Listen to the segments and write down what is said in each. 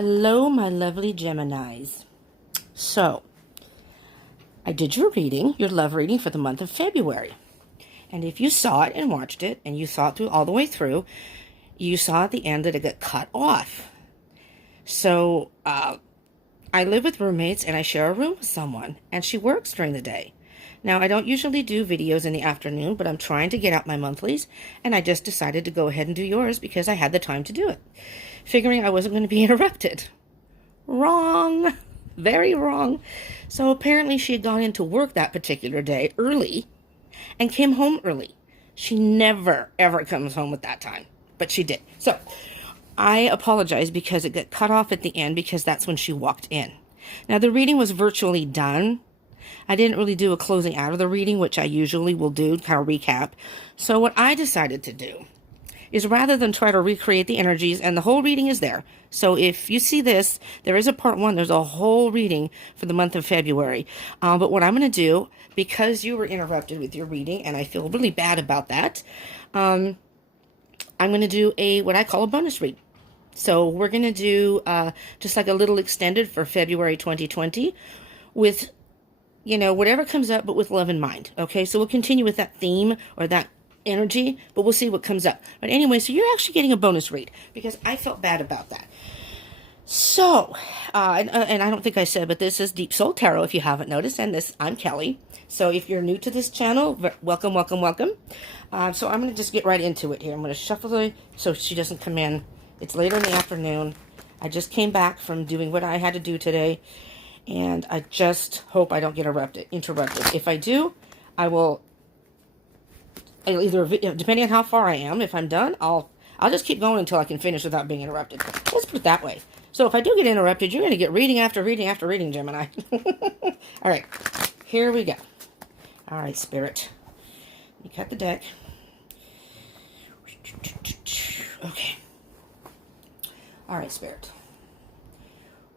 Hello, my lovely Geminis. So, I did your reading, your love reading for the month of February. And if you saw it and watched it, and you saw it through all the way through, you saw at the end that it got cut off. So, I live with roommates and I share a room with someone, and she works during the day. Now, I don't usually do videos in the afternoon, but I'm trying to get out my monthlies, and I just decided to go ahead and do yours because I had the time to do it, figuring I wasn't going to be interrupted. Wrong. Very wrong. So apparently she had gone into work that particular day early and came home early. She never, ever comes home at that time, but she did. So I apologize because it got cut off at the end because that's when she walked in. Now, the reading was virtually done. I didn't really do a closing out of the reading, which I usually will do, kind of recap. So what I decided to do is, rather than try to recreate the energies, and the whole reading is there. So if you see this, there is a part one. There's a whole reading for the month of February. But what I'm going to do, because you were interrupted with your reading, and I feel really bad about that, I'm going to do what I call a bonus read. So we're going to do just like a little extended for February 2020 with, whatever comes up, but with love in mind. Okay, so we'll continue with that theme or that energy, but we'll see what comes up. But anyway, so you're actually getting a bonus read because I felt bad about that. So, and I don't think I said, but this is Deep Soul Tarot, if you haven't noticed, and I'm Kelly. So if you're new to this channel, welcome, welcome, welcome. So I'm going to just get right into it here. I'm going to shuffle it so she doesn't come in. It's later in the afternoon. I just came back from doing what I had to do today, and I just hope I don't get interrupted. If I do, I'll either, depending on how far I am, if I'm done, I'll just keep going until I can finish without being interrupted. Let's put it that way. So if I do get interrupted, you're going to get reading after reading after reading, Gemini. All right, here we go. All right, Spirit. You cut the deck. Okay. All right, Spirit.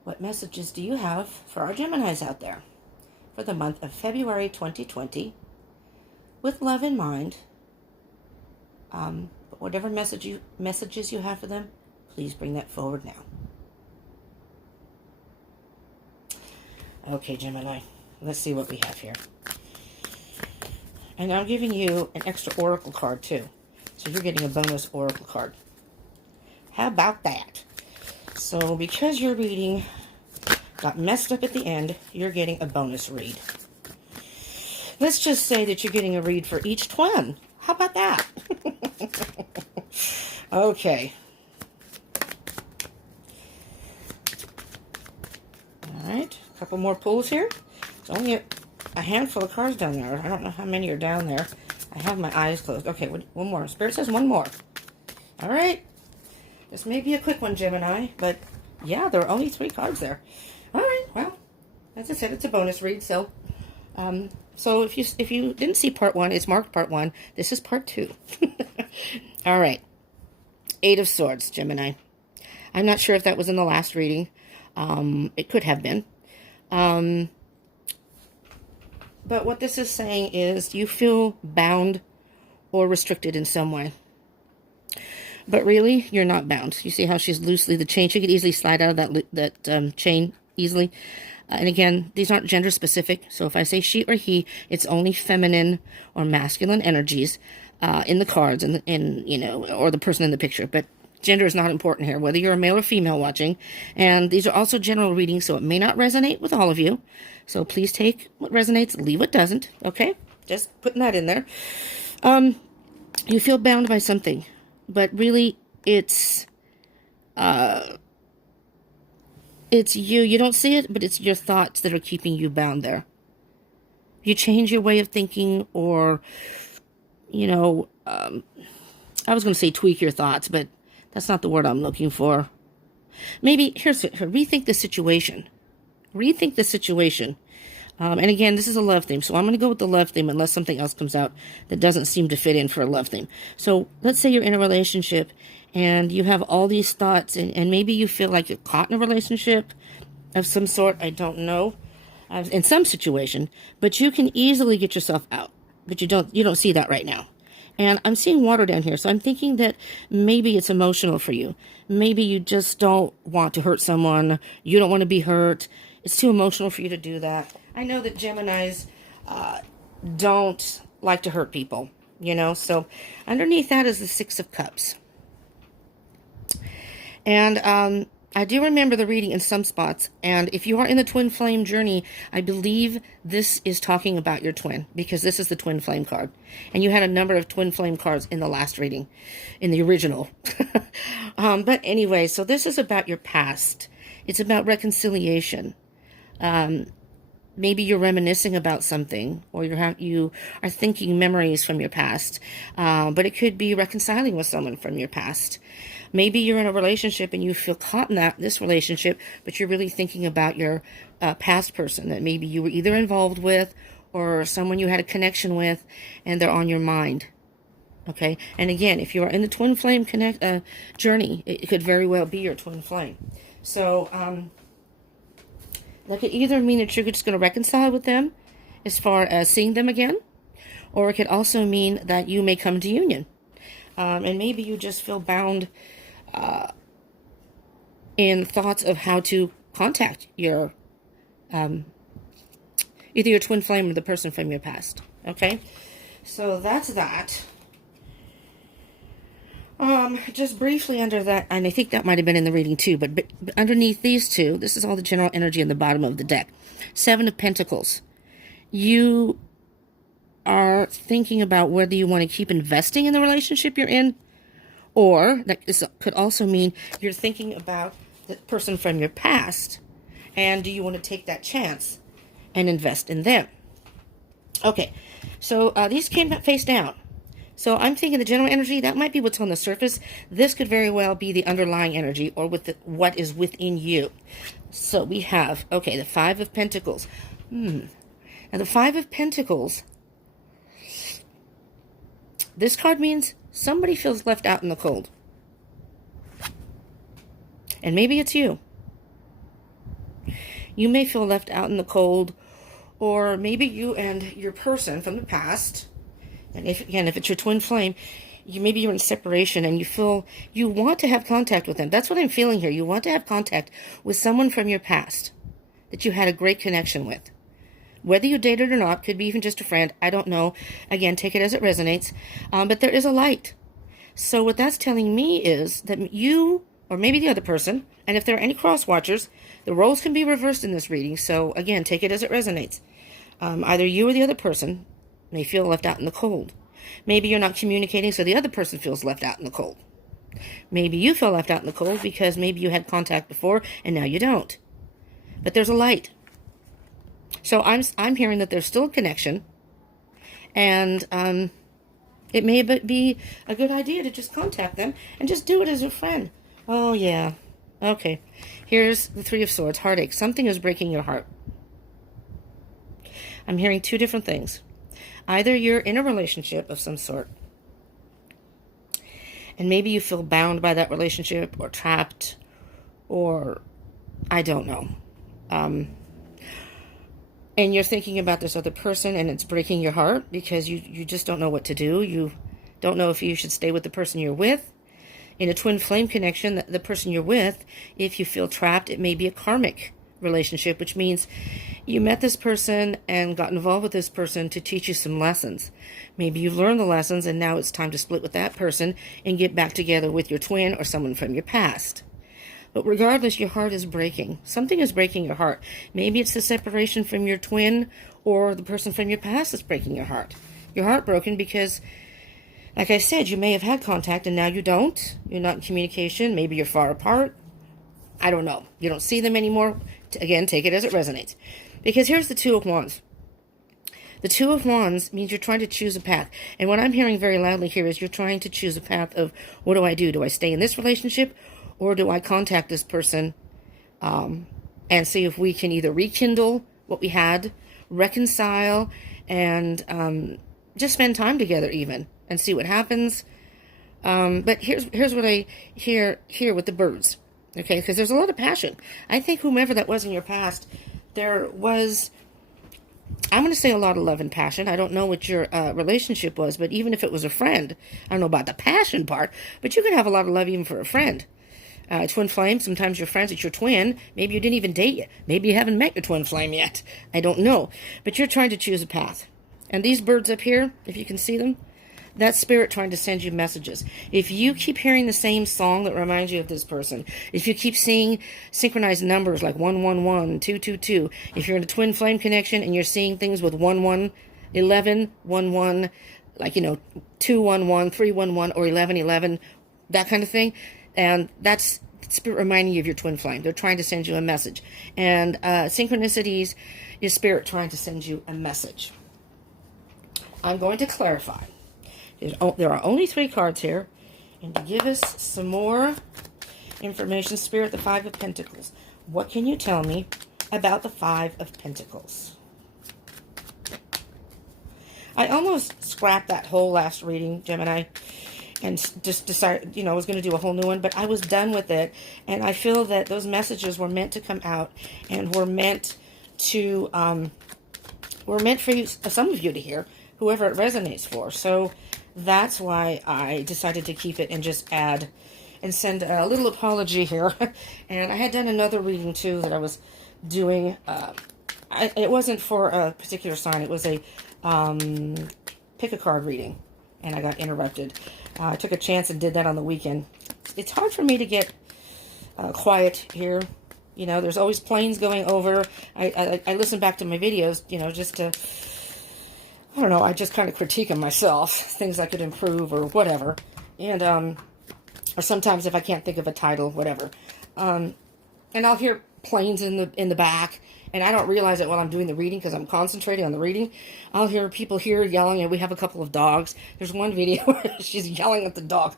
What messages do you have for our Geminis out there for the month of February 2020 with love in mind? But whatever messages you have for them, please bring that forward now. Okay, Gemini, let's see what we have here. And I'm giving you an extra oracle card too. So you're getting a bonus oracle card. How about that? So because your reading got messed up at the end, you're getting a bonus read. Let's just say that you're getting a read for each twin. How about that? Okay. All right. A couple more pulls here. It's only a handful of cards down there. I don't know how many are down there. I have my eyes closed. Okay, one more. Spirit says one more. All right. This may be a quick one, Gemini, but yeah, there are only 3 cards there. All right. Well, as I said, it's a bonus read, so so if you didn't see part 1, it's marked part 1. This is part 2. All right. 8 of Swords, Gemini. I'm not sure if that was in the last reading. It could have been. But what this is saying is you feel bound or restricted in some way. But really, you're not bound. You see how she's loosely the chain. She could easily slide out of that chain easily. And again, these aren't gender specific. So if I say she or he, it's only feminine or masculine energies in the cards and or the person in the picture. But gender is not important here, whether you're a male or female watching. And these are also general readings, so it may not resonate with all of you. So please take what resonates, leave what doesn't. Okay? Just putting that in there. You feel bound by something, but really it's you. You don't see it, but it's your thoughts that are keeping you bound there. You change your way of thinking, or, I was going to say tweak your thoughts, but that's not the word I'm looking for. Maybe, rethink the situation. Rethink the situation. And again, this is a love theme, so I'm going to go with the love theme unless something else comes out that doesn't seem to fit in for a love theme. So let's say you're in a relationship and you have all these thoughts, and maybe you feel like you're caught in a relationship of some sort. I don't know. In some situation, but you can easily get yourself out. But you don't see that right now. And I'm seeing water down here, so I'm thinking that maybe it's emotional for you. Maybe you just don't want to hurt someone. You don't want to be hurt. It's too emotional for you to do that. I know that Geminis don't like to hurt people, you know. So underneath that is the Six of Cups. And I do remember the reading in some spots, and if you are in the twin flame journey, I believe this is talking about your twin, because this is the twin flame card. And you had a number of twin flame cards in the last reading, in the original. But anyway, so this is about your past. It's about reconciliation. Maybe you're reminiscing about something, or you are thinking memories from your past. But it could be reconciling with someone from your past. Maybe you're in a relationship and you feel caught in this relationship, but you're really thinking about your past person that maybe you were either involved with or someone you had a connection with, and they're on your mind. Okay? And again, if you are in the twin flame journey, it could very well be your twin flame. So, that could either mean that you're just going to reconcile with them as far as seeing them again, or it could also mean that you may come to union. And maybe you just feel bound in thoughts of how to contact your either your twin flame or the person from your past. Okay? So that's that. Just briefly under that, and I think that might have been in the reading too, but underneath these two, this is all the general energy in the bottom of the deck. Seven of Pentacles. You are thinking about whether you want to keep investing in the relationship you're in, or that could also mean you're thinking about the person from your past, and do you want to take that chance and invest in them? Okay, so these came face down. So I'm thinking the general energy, that might be what's on the surface. This could very well be the underlying energy, or what is within you. So we have, okay, the Five of Pentacles. Now the Five of Pentacles, this card means somebody feels left out in the cold. And maybe it's you. You may feel left out in the cold, or maybe you and your person from the past, and if it's your twin flame, maybe you're in separation and you feel you want to have contact with them. That's what I'm feeling here. You want to have contact with someone from your past that you had a great connection with. Whether you dated or not, could be even just a friend. I don't know. Again, take it as it resonates. But there is a light. So what that's telling me is that you, or maybe the other person, and if there are any cross watchers, the roles can be reversed in this reading. So again, take it as it resonates. Either you or the other person may feel left out in the cold. Maybe you're not communicating, so the other person feels left out in the cold. Maybe you feel left out in the cold because maybe you had contact before and now you don't. But there's a light. So I'm hearing that there's still a connection, and it may be a good idea to just contact them and just do it as a friend. Oh, yeah. Okay. Here's the Three of Swords, heartache. Something is breaking your heart. I'm hearing two different things. Either you're in a relationship of some sort, and maybe you feel bound by that relationship, or trapped, or I don't know. And you're thinking about this other person, and it's breaking your heart because you just don't know what to do. You don't know if you should stay with the person you're with. In a twin flame connection, the person you're with, if you feel trapped, it may be a karmic relationship, which means you met this person and got involved with this person to teach you some lessons. Maybe you learned the lessons and now it's time to split with that person and get back together with your twin or someone from your past. But regardless, your heart is breaking. Something is breaking your heart. Maybe it's the separation from your twin, or the person from your past is breaking your heart. You're heartbroken because, like I said, you may have had contact and now you don't. You're not in communication. Maybe you're far apart. I don't know. You don't see them anymore. Again, take it as it resonates. Because here's the Two of Wands. The Two of Wands means you're trying to choose a path. And what I'm hearing very loudly here is you're trying to choose a path of, what do I do? Do I stay in this relationship, or do I contact this person and see if we can either rekindle what we had, reconcile, and just spend time together even, and see what happens. But here's what I hear with the birds. Okay, because there's a lot of passion. I think whomever that was in your past, there was I'm going to say a lot of love and passion. I don't know what your relationship was, but even if it was a friend, I don't know about the passion part, but you can have a lot of love even for a friend. Twin flame, sometimes your friends, it's your twin. Maybe you didn't even date yet. Maybe you haven't met your twin flame yet. I don't know. But you're trying to choose a path. And these birds up here, if you can see them, that's spirit trying to send you messages. If you keep hearing the same song that reminds you of this person, if you keep seeing synchronized numbers like 111, 222, if you're in a twin flame connection and you're seeing things with 11, 11, like, 211, 311, or 1111, that kind of thing, and that's spirit reminding you of your twin flame. They're trying to send you a message. And synchronicities is spirit trying to send you a message. I'm going to clarify. There are only 3 cards here. And to give us some more information, Spirit, the 5 of Pentacles. What can you tell me about the 5 of Pentacles? I almost scrapped that whole last reading, Gemini, and just decided, I was going to do a whole new one, but I was done with it. And I feel that those messages were meant to come out and were meant to, for you, some of you to hear, whoever it resonates for. So that's why I decided to keep it and just add and send a little apology here. And I had done another reading too that I was doing. It wasn't for a particular sign. It was a pick a card reading, and I got interrupted. I took a chance and did that on the weekend. It's hard for me to get quiet here. There's always planes going over. I listen back to my videos, just to, I don't know, I just kind of critique them myself, things I could improve or whatever. And, or sometimes if I can't think of a title, whatever. And I'll hear planes in the back, and I don't realize it while I'm doing the reading because I'm concentrating on the reading. I'll hear people here yelling, and we have a couple of dogs. There's one video where she's yelling at the dog.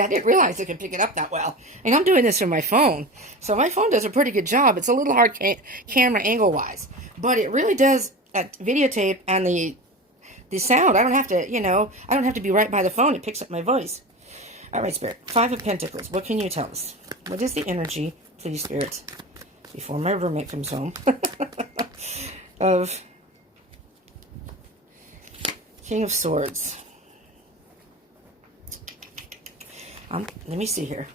I didn't realize it could pick it up that well. And I'm doing this from my phone. So my phone does a pretty good job. It's a little hard camera angle-wise. But it really does videotape, and the sound, I don't have to, I don't have to be right by the phone. It picks up my voice. All right, Spirit. 5 of Pentacles. What can you tell us? What is the energy, please, Spirit, before my roommate comes home, of King of Swords? Let me see here.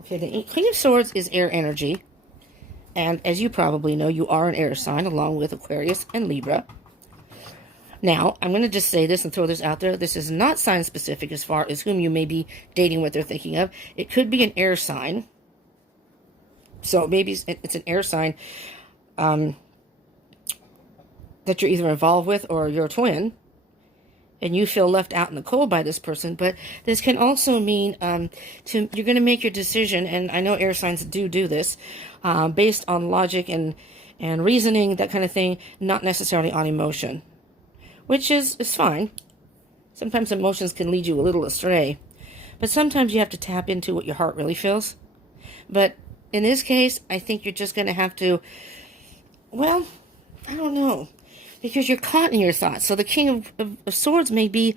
Okay, the King of Swords is air energy. And as you probably know, you are an air sign along with Aquarius and Libra. Now, I'm going to just say this and throw this out there. This is not sign specific as far as whom you may be dating, what they're thinking of. It could be an air sign. So maybe it's an air sign that you're either involved with or you're a twin. And you feel left out in the cold by this person. But this can also mean you're going to make your decision, and I know air signs do this, based on logic and reasoning, that kind of thing, not necessarily on emotion, which is fine. Sometimes emotions can lead you a little astray, but sometimes you have to tap into what your heart really feels. But in this case, I think you're just going to have to, well, I don't know, because you're caught in your thoughts. So the King of Swords may be,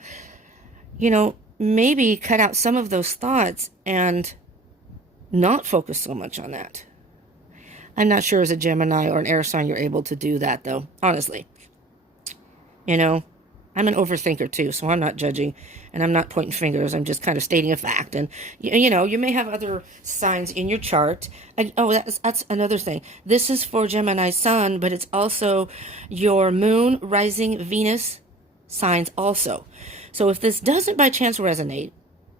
maybe cut out some of those thoughts and not focus so much on that. I'm not sure as a Gemini or an air sign you're able to do that, though, honestly. I'm an overthinker, too, so I'm not judging, and I'm not pointing fingers. I'm just kind of stating a fact. And, you may have other signs in your chart. That's another thing. This is for Gemini Sun, but it's also your Moon, Rising, Venus signs also. So if this doesn't by chance resonate,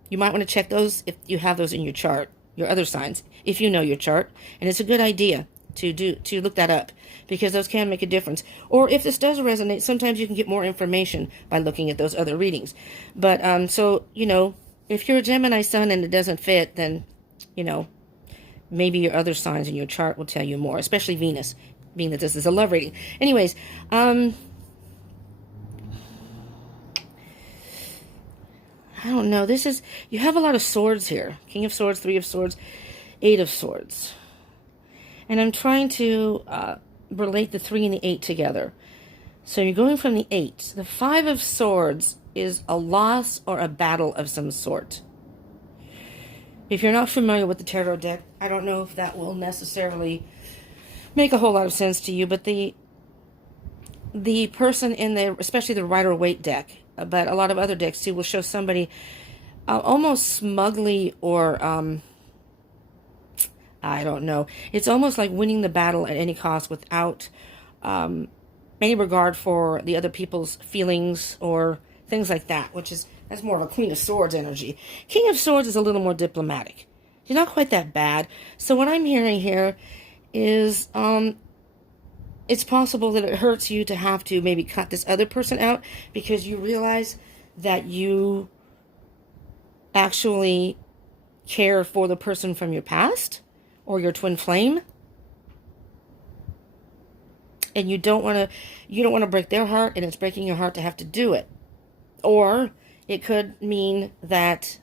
you might want to check those if you have those in your chart, your other signs, if you know your chart. And it's a good idea to look that up, because those can make a difference. Or if this does resonate, sometimes you can get more information by looking at those other readings. But, so, if you're a Gemini Sun and it doesn't fit, then, maybe your other signs in your chart will tell you more, especially Venus, being that this is a love reading. Anyways, I don't know. You have a lot of swords here. King of Swords, 3 of Swords, 8 of Swords. And I'm trying to relate the 3 and the 8 together. So you're going from the 8. The 5 of Swords is a loss or a battle of some sort. If you're not familiar with the tarot deck, I don't know if that will necessarily make a whole lot of sense to you, but the person in the, especially the Rider-Waite deck, but a lot of other decks too, will show somebody almost smugly, or I don't know. It's almost like winning the battle at any cost without any regard for the other people's feelings or things like that, that's more of a Queen of Swords energy. King of Swords is a little more diplomatic. You're not quite that bad. So what I'm hearing here is it's possible that it hurts you to have to maybe cut this other person out because you realize that you actually care for the person from your past or your twin flame, and you don't want to break their heart, and it's breaking your heart to have to do it. Or it could mean that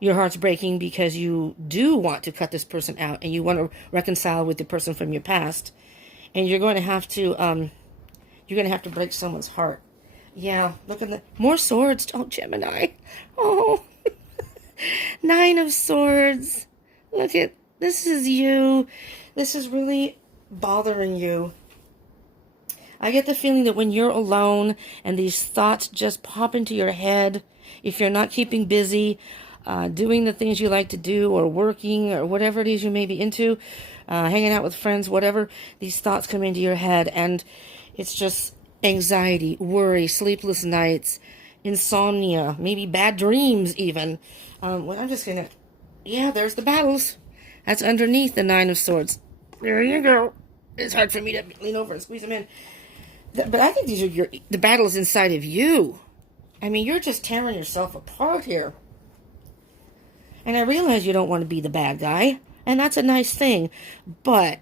your heart's breaking because you do want to cut this person out and you want to reconcile with the person from your past, and you're going to have to break someone's heart. Yeah, look at the more swords. Oh, Gemini. Oh, 9 of Swords. Look at, this is you. This is really bothering you. I get the feeling that when you're alone and these thoughts just pop into your head, if you're not keeping busy, doing the things you like to do, or working, or whatever it is you may be into, hanging out with friends, whatever, these thoughts come into your head, and it's just anxiety, worry, sleepless nights, insomnia, maybe bad dreams even. Well, I'm just gonna, yeah, there's the battles. That's underneath the 9 of Swords. There you go. It's hard for me to lean over and squeeze them in. But I think these are the battles inside of you. I mean, you're just tearing yourself apart here. And I realize you don't want to be the bad guy, and that's a nice thing. But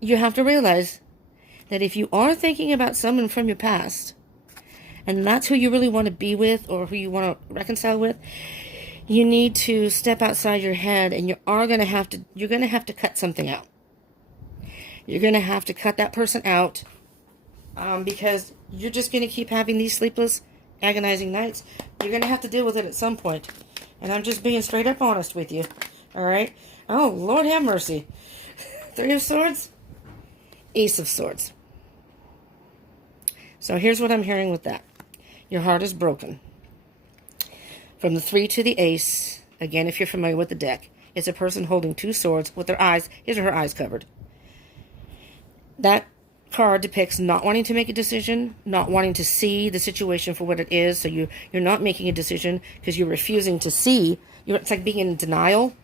you have to realize that if you are thinking about someone from your past, and that's who you really want to be with or who you want to reconcile with, you need to step outside your head, and you're going to have to cut something out. You're going to have to cut that person out because you're just going to keep having these sleepless, agonizing nights. You're going to have to deal with it at some point. And I'm just being straight up honest with you. All right? Oh, Lord have mercy. 3 of Swords, Ace of Swords. So here's what I'm hearing with that. Your heart is broken. From the 3 to the Ace, again, if you're familiar with the deck, it's a person holding 2 swords with their eyes, his or her eyes covered. That card depicts not wanting to make a decision, not wanting to see the situation for what it is. So you're not making a decision because you're refusing to see. It's like being in denial.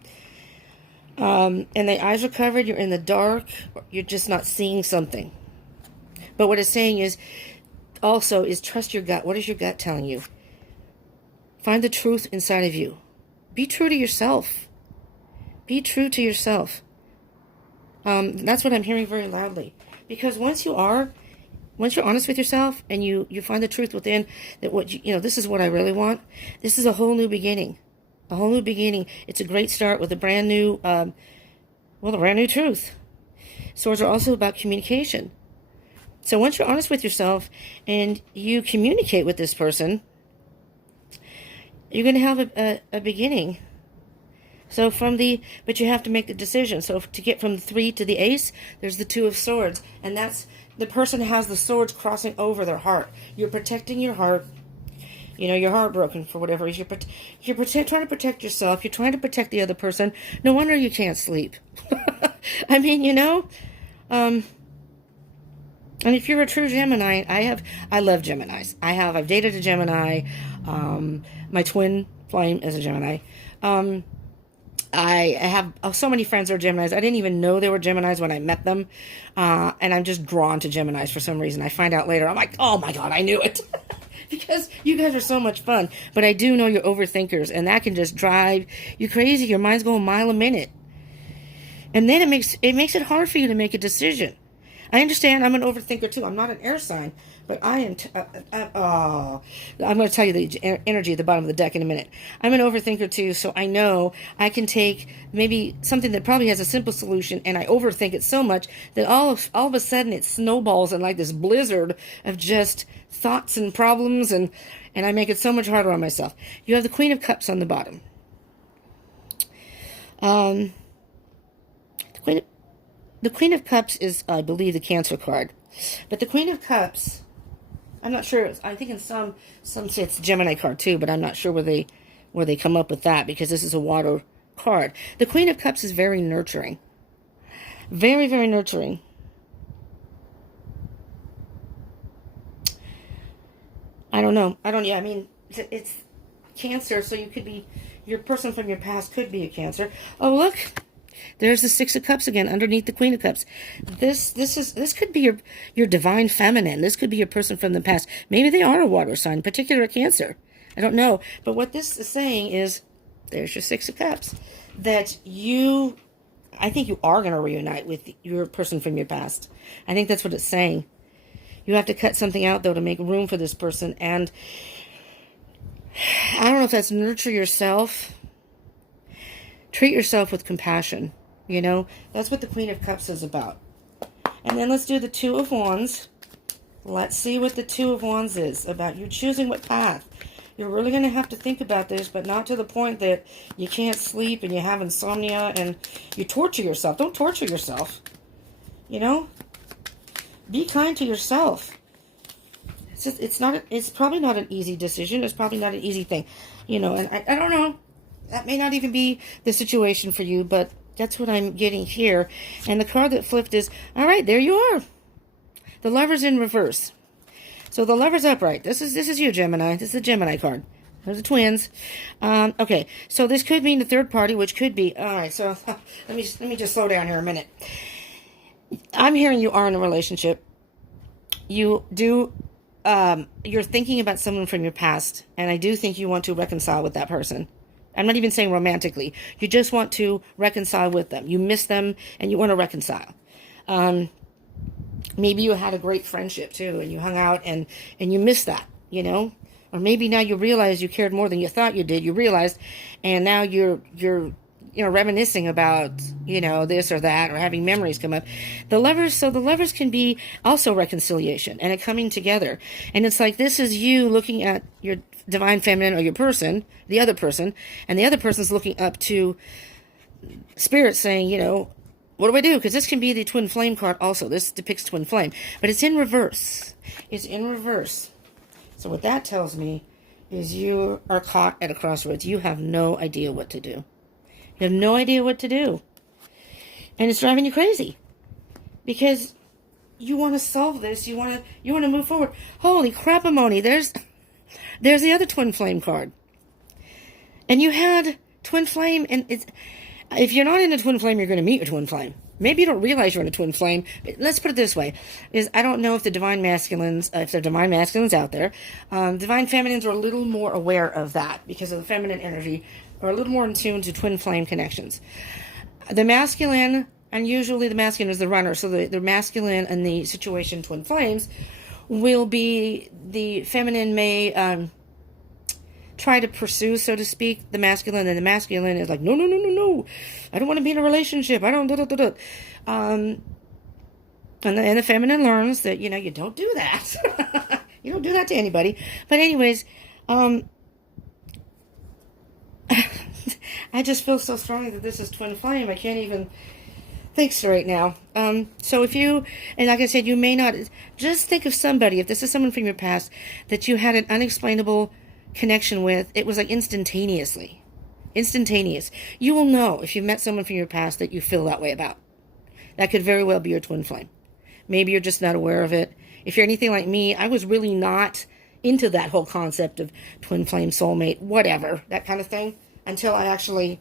And the eyes are covered. You're in the dark. You're just not seeing something. But what it's saying is trust your gut. What is your gut telling you? Find the truth inside of you. Be true to yourself. Be true to yourself. That's what I'm hearing very loudly. Because once you're honest with yourself and you find the truth within, that this is what I really want. This is a whole new beginning. A whole new beginning. It's a great start with a brand new, a brand new truth. Swords are also about communication. So once you're honest with yourself and you communicate with this person, you're going to have a beginning. So but you have to make the decision. So to get from the 3 to the Ace, there's the 2 of Swords. And that's, the person has the swords crossing over their heart. You're protecting your heart. You're heartbroken for whatever reason. You're trying to protect yourself. You're trying to protect the other person. No wonder you can't sleep. I mean, and if you're a true Gemini, I love Geminis. I've dated a Gemini. My twin flame is a Gemini. I have so many friends who are Geminis. I didn't even know they were Geminis when I met them. And I'm just drawn to Geminis for some reason. I find out later, I'm like, oh my God, I knew it. Because you guys are so much fun. But I do know you're overthinkers, and that can just drive you crazy. Your mind's going a mile a minute. And then it makes it hard for you to make a decision. I understand I'm an overthinker too. I'm not an air sign, but I am, I'm going to tell you the energy at the bottom of the deck in a minute. I'm an overthinker too, so I know I can take maybe something that probably has a simple solution, and I overthink it so much that all of a sudden it snowballs in like this blizzard of just thoughts and problems, and I make it so much harder on myself. You have the Queen of Cups on the bottom. the Queen of Cups is, I believe, the Cancer card. But the Queen of Cups, I'm not sure. I think in some say it's the Gemini card too, but I'm not sure where they come up with that, because this is a water card. The Queen of Cups is very nurturing. Very, very nurturing. I don't know. Yeah, I mean, it's Cancer, so you could be, your person from your past could be a Cancer. Oh, look. There's the Six of Cups again underneath the Queen of Cups. This could be your divine feminine. This could be your person from the past. Maybe they are a water sign, particular Cancer. I don't know. But what this is saying is, there's your Six of Cups. That I think you are going to reunite with your person from your past. I think that's what it's saying. You have to cut something out, though, to make room for this person. And I don't know if that's nurture yourself. Treat yourself with compassion. You know, that's what the Queen of Cups is about. And then let's do the Two of Wands. Let's see what the Two of Wands is about. You choosing what path. You're really going to have to think about this, but not to the point that you can't sleep and you have insomnia and you torture yourself. Don't torture yourself. You know? Be kind to yourself. It's probably not an easy decision. It's probably not an easy thing. You know, and I don't know. That may not even be the situation for you, but that's what I'm getting here. And the card that flipped is, all right, there you are. The Lover's in reverse. So the Lover's upright. This is you, Gemini. This is the Gemini card. There's the twins. Okay, so this could mean the third party, which could be, all right, so let me just slow down here a minute. I'm hearing you are in a relationship. You do, you're thinking about someone from your past, and I do think you want to reconcile with that person. I'm not even saying romantically. You just want to reconcile with them. You miss them, and you want to reconcile. Maybe you had a great friendship, too, and you hung out, and you missed that, you know? Or maybe now you realize you cared more than you thought you did. You realized, and now you're reminiscing about, this or that, or having memories come up. The Lovers can be also reconciliation and a coming together. And it's like, this is you looking at your divine feminine or your person, the other person, and the other person's looking up to Spirit saying, what do I do? Because this can be the twin flame card also. This depicts twin flame. But it's in reverse. It's in reverse. So what that tells me is you are caught at a crossroads. You have no idea what to do. You have no idea what to do. And it's driving you crazy. Because you want to solve this. You want to move forward. Holy crap-a-mony. There's the other twin flame card. And you had twin flame, and if you're not in a twin flame, you're going to meet your twin flame. Maybe you don't realize you're in a twin flame. Let's put it this way: I don't know if the divine masculines, if there are divine masculines out there, divine feminines are a little more aware of that because of the feminine energy, or a little more in tune to twin flame connections. The masculine, and usually the masculine is the runner, so the masculine and the situation twin flames will be, the feminine may try to pursue, so to speak, the masculine, and the masculine is like, no, I don't want to be in a relationship. I don't, and the feminine learns that, you don't do that. You don't do that to anybody. But anyways, I just feel so strongly that this is twin flame. I can't even think straight now. So if you, and like I said, you may not, just think of somebody, if this is someone from your past, that you had an unexplainable connection with. It was like instantaneous. You will know if you've met someone from your past that you feel that way about. That could very well be your twin flame. Maybe you're just not aware of it. If you're anything like me, I was really not into that whole concept of twin flame, soulmate, whatever, that kind of thing, until I actually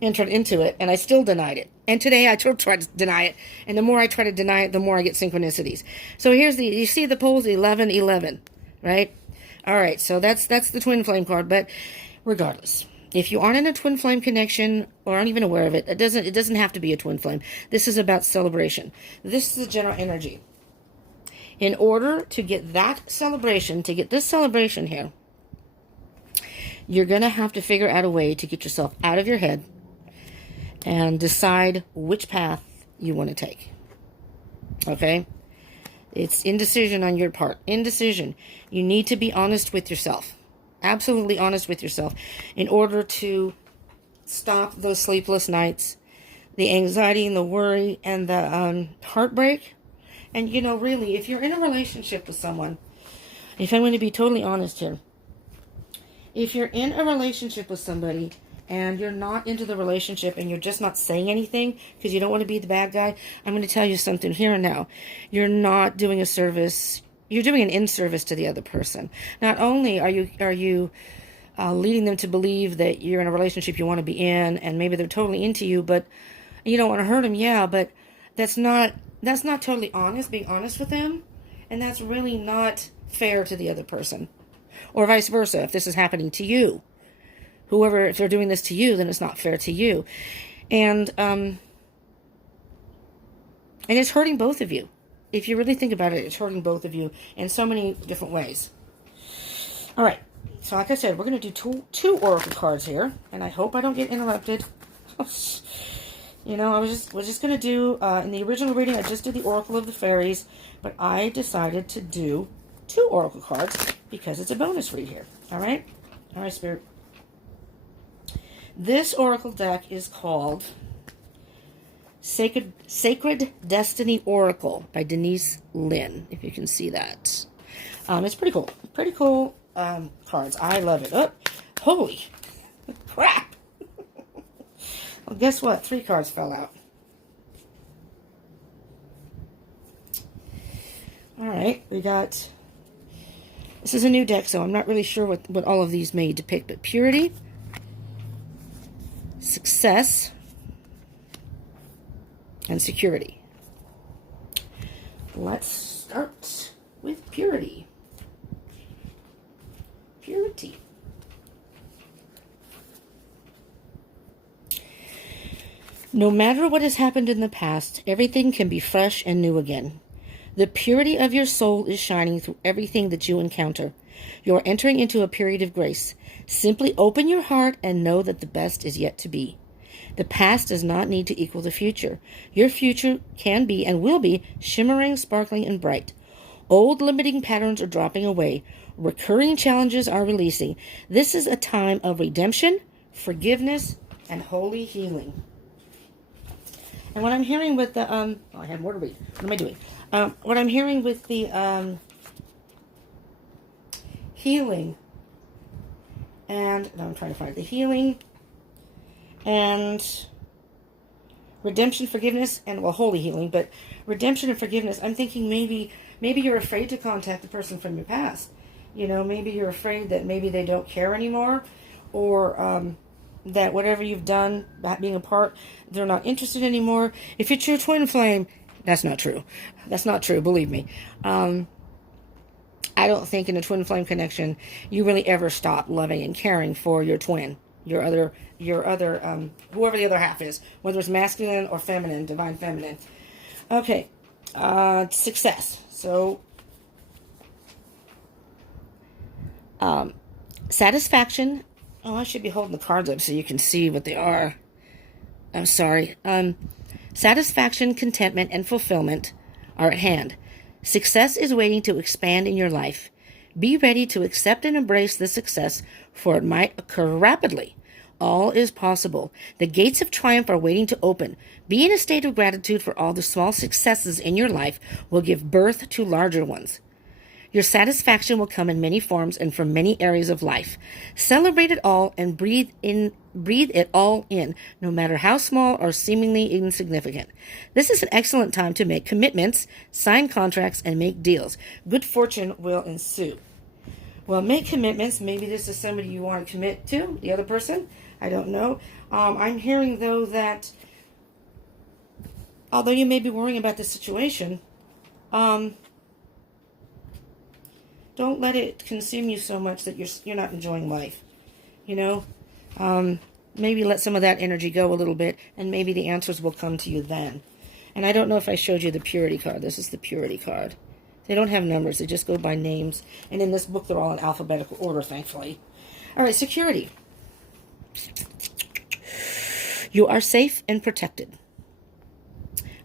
entered into it, and I still denied it. And today I try to deny it, and the more I try to deny it, the more I get synchronicities. So here's you see the poles, 11-11, right? All right, so that's the twin flame card. But regardless, if you aren't in a twin flame connection or aren't even aware of it, it doesn't have to be a twin flame. This is about celebration. This is the general energy. In order to get that celebration, to get this celebration here, you're going to have to figure out a way to get yourself out of your head and decide which path you want to take. Okay? It's indecision on your part. Indecision. You need to be honest with yourself. Absolutely honest with yourself in order to stop those sleepless nights, the anxiety and the worry and the heartbreak. And, you know, really, if you're in a relationship with someone, if I'm going to be totally honest here, if you're in a relationship with somebody and you're not into the relationship and you're just not saying anything because you don't want to be the bad guy, I'm going to tell you something here and now. You're not doing a service. You're doing an in-service to the other person. Not only are you leading them to believe that you're in a relationship you want to be in, and maybe they're totally into you, but you don't want to hurt them, yeah, but that's not totally honest, being honest with them, and that's really not fair to the other person. Or vice versa, if this is happening to you. Whoever, if they're doing this to you, then it's not fair to you. And it's hurting both of you. If you really think about it, it's hurting both of you in so many different ways. All right. So like I said, we're going to do two oracle cards here, and I hope I don't get interrupted. You know, I was just going to do, in the original reading, I just did the Oracle of the Fairies, but I decided to do 2 oracle cards because it's a bonus read here. All right? All right, Spirit. This oracle deck is called Sacred Destiny Oracle by Denise Lynn, if you can see that. It's pretty cool. Pretty cool cards. I love it. Oh, holy crap. Well, guess what? 3 cards fell out. All right, we got... This is a new deck, so I'm not really sure what all of these may depict, but purity, success, and security. Let's start with purity. Purity. No matter what has happened in the past, everything can be fresh and new again. The purity of your soul is shining through everything that you encounter. You are entering into a period of grace. Simply open your heart and know that the best is yet to be. The past does not need to equal the future. Your future can be and will be shimmering, sparkling, and bright. Old limiting patterns are dropping away. Recurring challenges are releasing. This is a time of redemption, forgiveness, and holy healing. And what I'm hearing with the, I have more to read. What am I doing? What I'm hearing with the healing, and now I'm trying to find the healing and redemption, forgiveness, and well, holy healing, but redemption and forgiveness. I'm thinking maybe you're afraid to contact the person from your past. You know, maybe you're afraid that maybe they don't care anymore, or that whatever you've done, that being apart, they're not interested anymore. If it's your twin flame, that's not true. That's not true, believe me. I don't think in a twin flame connection you really ever stop loving and caring for your twin, your other whoever the other half is, whether it's masculine or feminine, divine feminine. Okay, success. So, satisfaction. Oh, I should be holding the cards up so you can see what they are. I'm sorry. Satisfaction, contentment, and fulfillment are at hand. Success is waiting to expand in your life. Be ready to accept and embrace the success, for it might occur rapidly. All is possible. The gates of triumph are waiting to open. Be in a state of gratitude for all the small successes in your life will give birth to larger ones. Your satisfaction will come in many forms and from many areas of life. Celebrate it all and breathe it all in, no matter how small or seemingly insignificant. This is an excellent time to make commitments, sign contracts, and make deals. Good fortune will ensue. Well, make commitments. Maybe this is somebody you want to commit to, the other person. I don't know. I'm hearing, though, that although you may be worrying about the situation, don't let it consume you so much that you're not enjoying life. You know, maybe let some of that energy go a little bit, and maybe the answers will come to you then. And I don't know if I showed you the purity card. This is the purity card. They don't have numbers. They just go by names. And in this book, they're all in alphabetical order, thankfully. All right, security. You are safe and protected.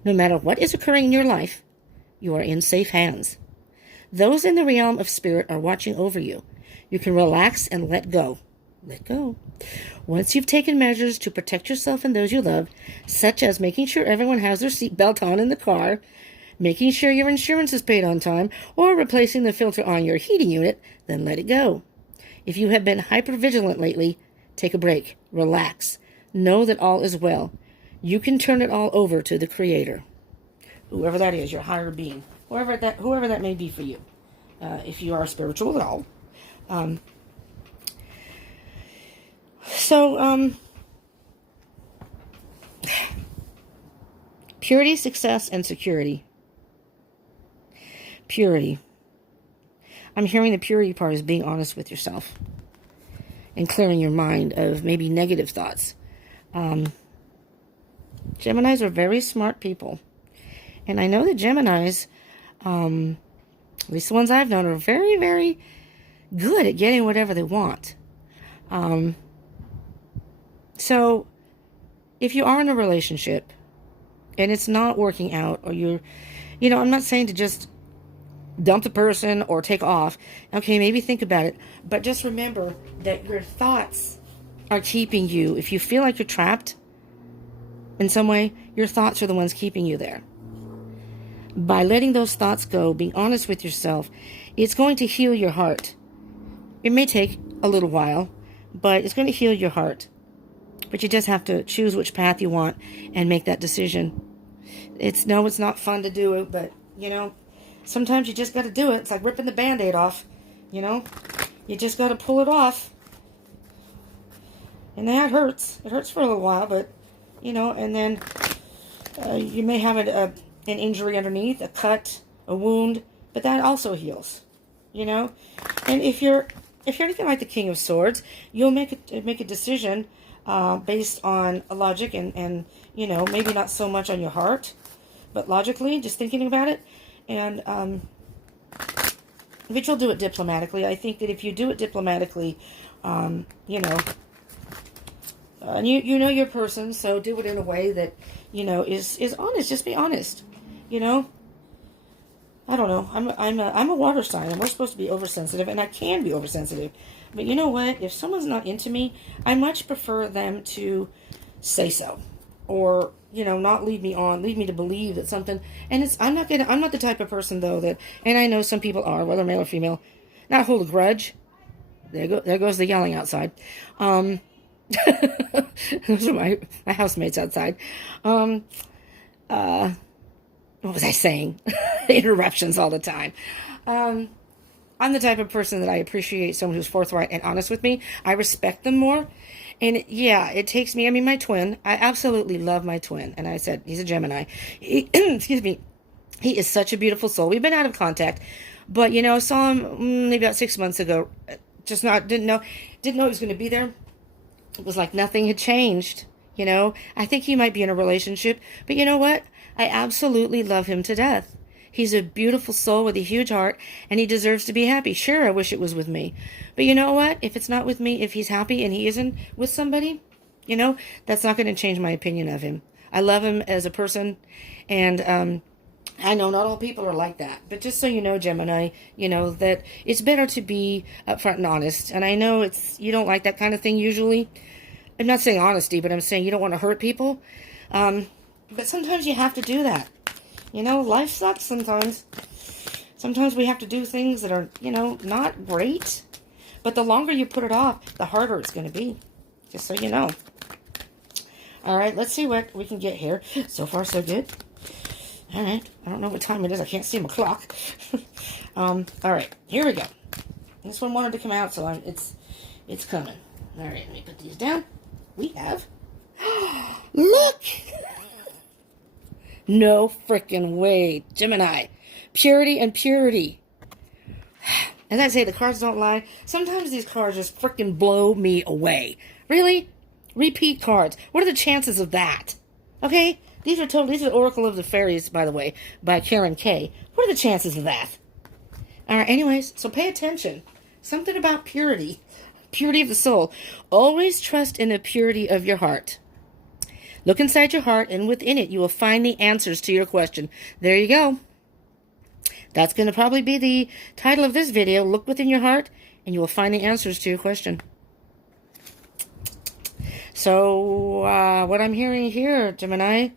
No matter what is occurring in your life, you are in safe hands. Those in the realm of spirit are watching over you. You can relax and let go. Let go. Once you've taken measures to protect yourself and those you love, such as making sure everyone has their seatbelt on in the car, making sure your insurance is paid on time, or replacing the filter on your heating unit, then let it go. If you have been hypervigilant lately, take a break. Relax. Know that all is well. You can turn it all over to the Creator. Whoever that is, your higher being. Whoever that may be for you. If you are spiritual at all. Purity, success, and security. Purity. I'm hearing the purity part is being honest with yourself and clearing your mind of maybe negative thoughts. Geminis are very smart people. And I know that Geminis, at least the ones I've known, are very, very good at getting whatever they want. So if you are in a relationship and it's not working out, or I'm not saying to just dump the person or take off. Okay, maybe think about it. But just remember that your thoughts are keeping you. If you feel like you're trapped in some way, your thoughts are the ones keeping you there. By letting those thoughts go, being honest with yourself, it's going to heal your heart. It may take a little while, but it's going to heal your heart. But you just have to choose which path you want and make that decision. It's not fun to do it, but, sometimes you just got to do it. It's like ripping the Band-Aid off, You just got to pull it off. And that hurts. It hurts for a little while, but, and then you may have an injury underneath, a cut, a wound, but that also heals, And if you're anything like the King of Swords, you'll make a decision based on a logic and maybe not so much on your heart, but logically, just thinking about it. And but you'll do it diplomatically. I think that if you do it diplomatically, and you know your person, so do it in a way that is honest. Just be honest. I don't know. I'm a water sign, and we're supposed to be oversensitive, and I can be oversensitive. But you know what? If someone's not into me, I much prefer them to say so, or not lead me to believe that something. And I'm not the type of person though that, and I know some people are, whether male or female, not hold a grudge. There goes the yelling outside. Those are my housemates outside. What was I saying? Interruptions all the time. I'm the type of person that I appreciate someone who's forthright and honest with me. I respect them more. And it takes me, my twin, I absolutely love my twin. And I said, he's a Gemini. Excuse me. He is such a beautiful soul. We've been out of contact, but saw him maybe about 6 months ago. Didn't know he was going to be there. It was like nothing had changed. I think he might be in a relationship, but you know what? I absolutely love him to death. He's a beautiful soul with a huge heart, and he deserves to be happy. Sure, I wish it was with me. But you know what? If it's not with me, if he's happy and he isn't with somebody, that's not going to change my opinion of him. I love him as a person, and I know not all people are like that. But just so you know, Gemini, that it's better to be upfront and honest. And I know you don't like that kind of thing usually. I'm not saying honesty, but I'm saying you don't want to hurt people. But sometimes you have to do that. Life sucks sometimes. Sometimes we have to do things that are, not great. But the longer you put it off, the harder it's going to be. Just so you know. All right, let's see what we can get here. So far, so good. All right, I don't know what time it is. I can't see my clock. All right, here we go. This one wanted to come out, so it's coming. All right, let me put these down. We have... Look! No frickin' way. Gemini. Purity and purity. As I say, the cards don't lie. Sometimes these cards just frickin' blow me away. Really? Repeat cards. What are the chances of that? Okay? These are Oracle of the Fairies, by the way, by Karen K. What are the chances of that? Alright, anyways, so pay attention. Something about purity. Purity of the soul. Always trust in the purity of your heart. Look inside your heart, and within it, you will find the answers to your question. There you go. That's going to probably be the title of this video. Look within your heart, and you will find the answers to your question. So, what I'm hearing here, Gemini, I'm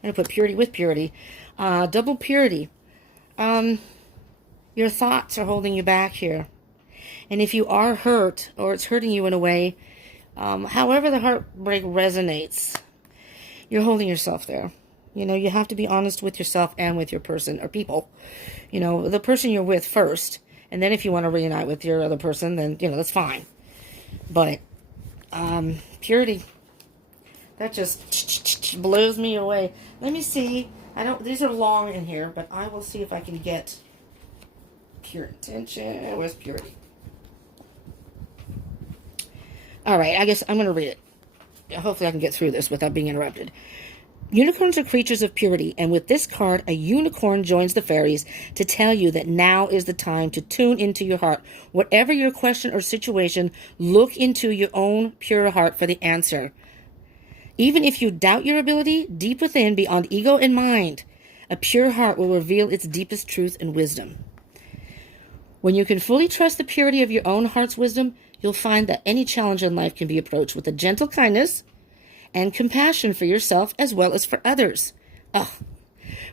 going to put purity with purity. Double purity. Your thoughts are holding you back here. And if you are hurt, or it's hurting you in a way, however the heartbreak resonates, you're holding yourself there. You have to be honest with yourself and with your person or people. The person you're with first. And then if you want to reunite with your other person, then, that's fine. But, purity, that just blows me away. Let me see. These are long in here, but I will see if I can get pure intention. Where's purity? All right, I guess I'm going to read it. Hopefully I can get through this without being interrupted. Unicorns are creatures of purity, and with this card, a unicorn joins the fairies to tell you that now is the time to tune into your heart. Whatever your question or situation, look into your own pure heart for the answer. Even if you doubt your ability, deep within, beyond ego and mind, a pure heart will reveal its deepest truth and wisdom. When you can fully trust the purity of your own heart's wisdom, you'll find that any challenge in life can be approached with a gentle kindness and compassion for yourself as well as for others.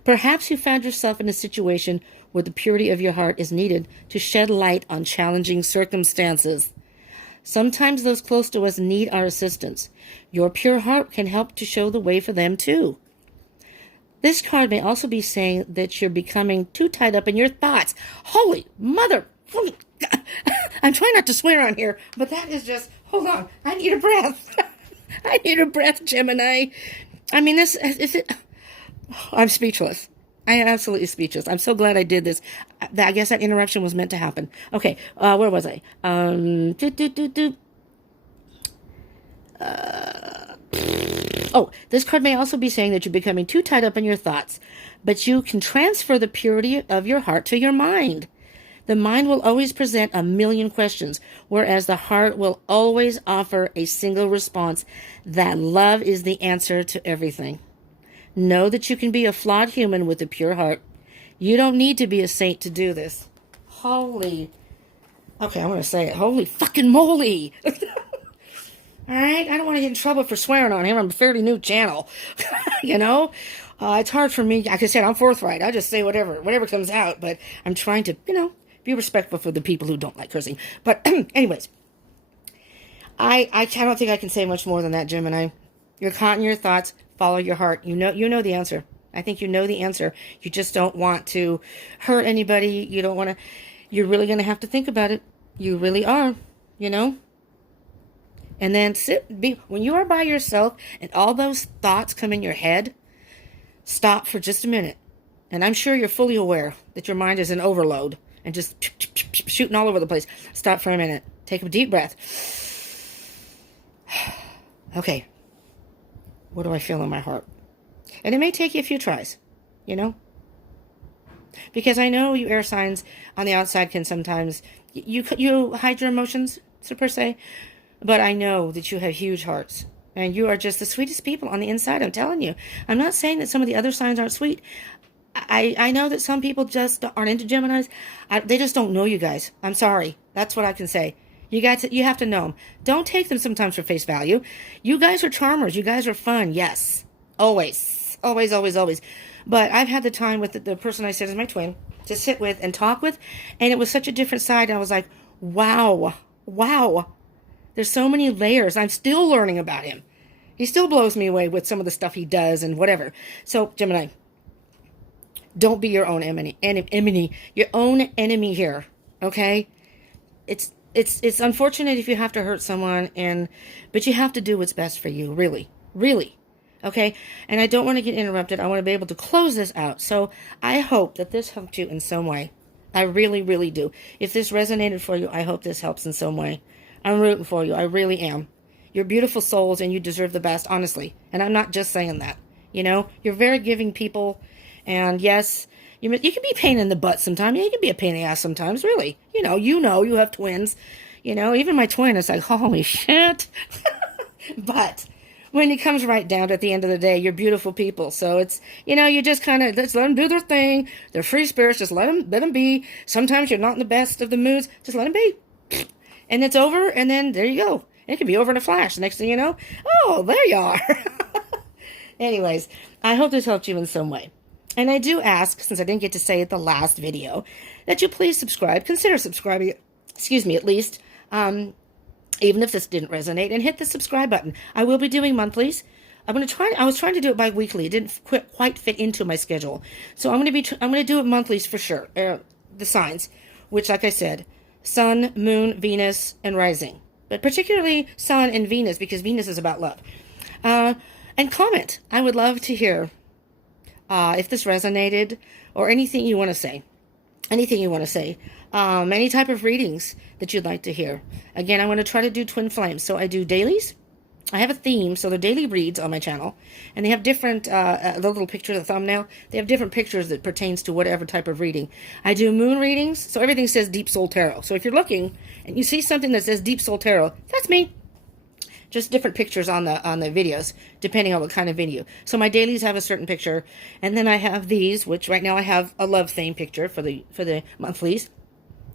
Perhaps you found yourself in a situation where the purity of your heart is needed to shed light on challenging circumstances. Sometimes those close to us need our assistance. Your pure heart can help to show the way for them too. This card may also be saying that you're becoming too tied up in your thoughts. Holy mother! I'm trying not to swear on here, but that is just, hold on, I need a breath. I need a breath, Gemini. I mean, I'm speechless. I am absolutely speechless. I'm so glad I did this. I guess that interruption was meant to happen. Okay, where was I? This card may also be saying that you're becoming too tied up in your thoughts, but you can transfer the purity of your heart to your mind. The mind will always present a million questions, whereas the heart will always offer a single response, that love is the answer to everything. Know that you can be a flawed human with a pure heart. You don't need to be a saint to do this. Okay, I'm going to say it. Holy fucking moly. All right? I don't want to get in trouble for swearing on him. I'm a fairly new channel. It's hard for me. Like I said, I'm forthright. I just say whatever comes out. But I'm trying to, be respectful for the people who don't like cursing. But anyways, I don't think I can say much more than that, Gemini. You're caught in your thoughts. Follow your heart. You know the answer. I think you know the answer. You just don't want to hurt anybody. You don't want to. You're really going to have to think about it. You really are. And then when you are by yourself and all those thoughts come in your head, stop for just a minute. And I'm sure you're fully aware that your mind is in overload and just shooting all over the place. Stop for a minute. Take a deep breath. Okay. What do I feel in my heart? And it may take you a few tries, because I know you air signs on the outside can sometimes, you hide your emotions, per se, but I know that you have huge hearts. And you are just the sweetest people on the inside, I'm telling you. I'm not saying that some of the other signs aren't sweet. I know that some people just aren't into Geminis. They just don't know you guys. I'm sorry. That's what I can say. You have to know them. Don't take them sometimes for face value. You guys are charmers. You guys are fun. Yes. Always. Always, always, always. But I've had the time with the person I said is my twin to sit with and talk with. And it was such a different side. And I was like, wow. There's so many layers. I'm still learning about him. He still blows me away with some of the stuff he does and whatever. So, Gemini, don't be your own enemy. Your own enemy here. Okay? It's unfortunate if you have to hurt someone, but you have to do what's best for you. Really. Really. Okay? And I don't want to get interrupted. I want to be able to close this out. So I hope that this helped you in some way. I really, really do. If this resonated for you, I hope this helps in some way. I'm rooting for you. I really am. You're beautiful souls and you deserve the best, honestly. And I'm not just saying that. You're very giving people. And yes, you can be a pain in the butt sometimes. You can be a pain in the ass sometimes, really. You have twins. Even my twin is like, holy shit. But when it comes right down to at the end of the day, you're beautiful people. So it's, you just kind of, let's let them do their thing. They're free spirits. Just let them be. Sometimes you're not in the best of the moods. Just let them be. And it's over. And then there you go. It could be over in a flash. The next thing you know, oh, there you are. Anyways, I hope this helped you in some way. And I do ask, since I didn't get to say it the last video, that you please subscribe. Consider subscribing, excuse me, at least, even if this didn't resonate, and hit the subscribe button. I will be doing monthlies. I was trying to do it bi-weekly. It didn't quite fit into my schedule. So I'm going to do it monthlies for sure. The signs, which, like I said, Sun, Moon, Venus, and Rising. But particularly Sun and Venus, because Venus is about love. And comment. I would love to hear if this resonated, or anything you want to say. Anything you want to say. Any type of readings that you'd like to hear. Again, I'm going to try to do twin flames. So I do dailies. I have a theme, so they're daily reads on my channel. And they have different, the little picture of the thumbnail, they have different pictures that pertains to whatever type of reading. I do moon readings, so everything says Deep Soul Tarot. So if you're looking and you see something that says Deep Soul Tarot, that's me. Just different pictures on the videos, depending on what kind of video. So my dailies have a certain picture, and then I have these, which right now I have a love theme picture for the monthlies.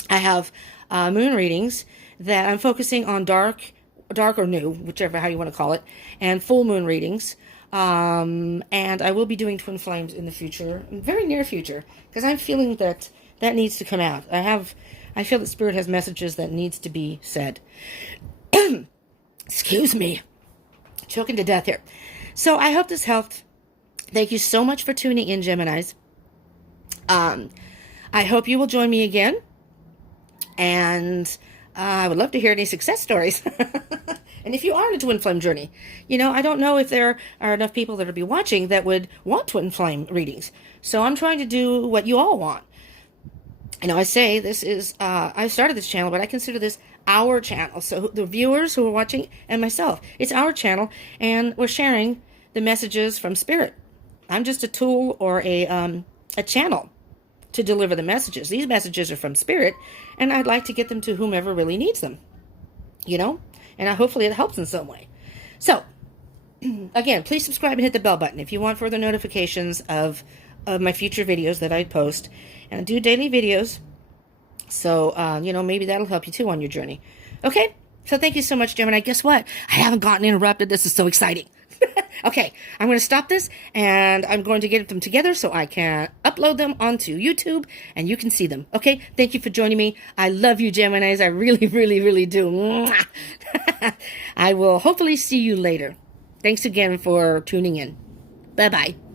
I have moon readings that I'm focusing on dark or new, whichever how you want to call it, and full moon readings. And I will be doing twin flames in the future, very near future, because I'm feeling that needs to come out. I feel that Spirit has messages that needs to be said. Excuse me, choking to death here. So I hope this helped. Thank you so much for tuning in, Geminis. I hope you will join me again, and I would love to hear any success stories. And if you are in a twin flame journey, I don't know if there are enough people that will be watching that would want twin flame readings. So I'm trying to do what you all want. I say this is, I started this channel, but I consider this our channel. So the viewers who are watching and myself, it's our channel, and we're sharing the messages from Spirit. I'm just a tool or a channel to deliver the messages. These messages are from Spirit, and I'd like to get them to whomever really needs them, and hopefully it helps in some way. So, again, please subscribe and hit the bell button if you want further notifications of my future videos that I post. And I do daily videos, so, maybe that'll help you too on your journey. Okay? So thank you so much, Gemini. Guess what? I haven't gotten interrupted. This is so exciting. Okay, I'm going to stop this, and I'm going to get them together so I can upload them onto YouTube, and you can see them. Okay, thank you for joining me. I love you, Geminis. I really, really, really do. I will hopefully see you later. Thanks again for tuning in. Bye-bye.